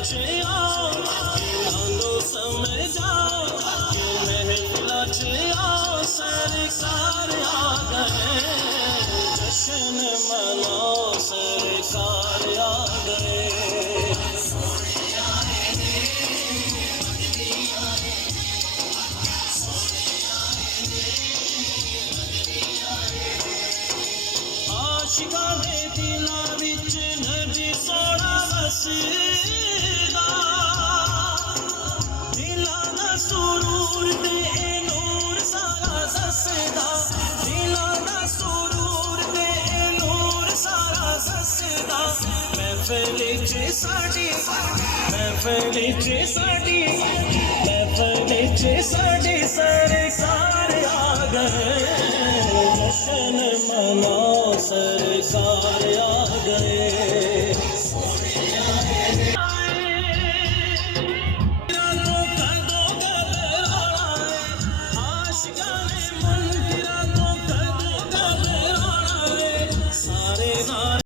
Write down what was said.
च आओ, लो समय जाओ कि महफिलों च आओ, सरकार आ गए, जश्न मनाओ, सरकार आ गए। आशिकां दे दिलां विच नबी सोहणा वसदा, दिलां दा सुरूर ते नूर सारा दसदा, दिलां दा सुरूर ते नूर सारा दसदा। महफिल च साडी, महफिल च साडी, महफिल च साडी सरकार आ गए, जश्न मनाओ सरकार।